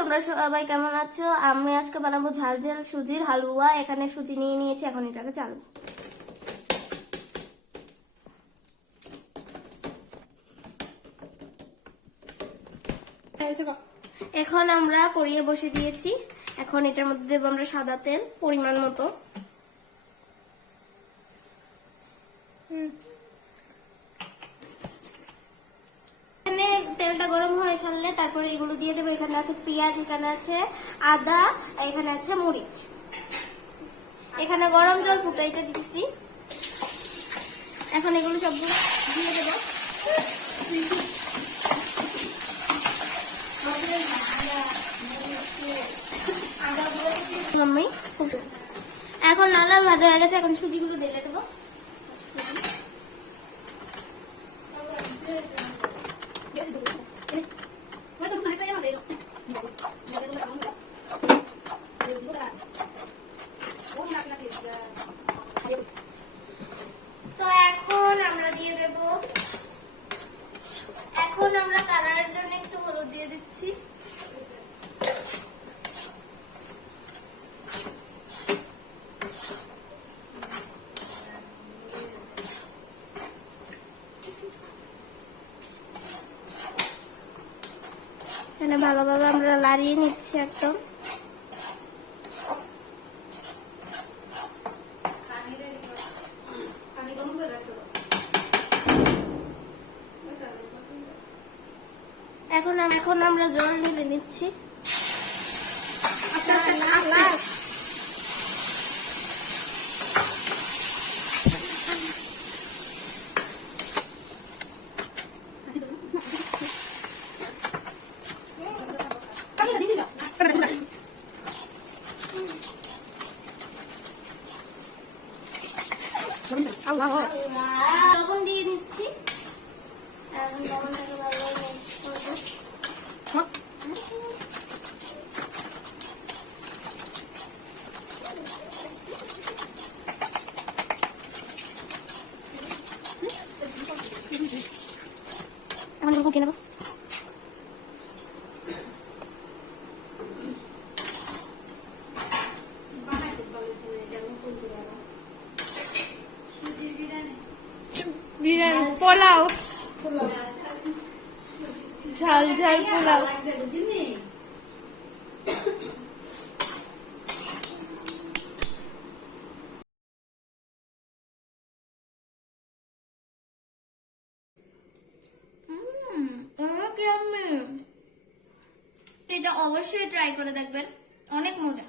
তোমরা সবাই কেমন আছো? আমি আজকে বানাবো ঝাল ঝাল সুজির হালুয়া। এখানে সুজি নিয়ে নিয়েছি, এখন এটাকে চালবো। এখন আমরা কড়িয়ে বসে দিয়েছি। এখন এটার মধ্যে দেবো আমরা সাদা তেল পরিমাণ মতো। এখানে তেলটা গরম হয়ে সারলে তারপরে এগুলো দিয়ে দেবো। এখানে আছে পেঁয়াজ, এখানে আছে আদা, এখানে আছে মরিচ। এখানে গরম জল ফুটাইতে দিচ্ছি। এখন এগুলো সবগুলো দিয়ে দেবো। এখন লাল লাল ভাজা হয়ে গেছে, এখন সুজিগুলো ঢেলে দেবো। তো এখন আমরা দিয়ে দেব, এখন আমরা কালারের জন্য একটু হলুদ দিয়ে দিচ্ছি। এখানে ভালোভাবে আমরা লাড়িয়ে নিচ্ছি একদম। এখন আমরা জল ঢেলে নিচ্ছি। লবণ দিয়ে দিচ্ছি। লবণটাকে ভালোভাবে মিক্স করবো। এখন এরকম কিনে নেবো। বিরিয়ানি পোলাও, ঝাল ঝাল পোলাও। এটা অবশ্যই ট্রাই করে দেখবেন, অনেক মজা।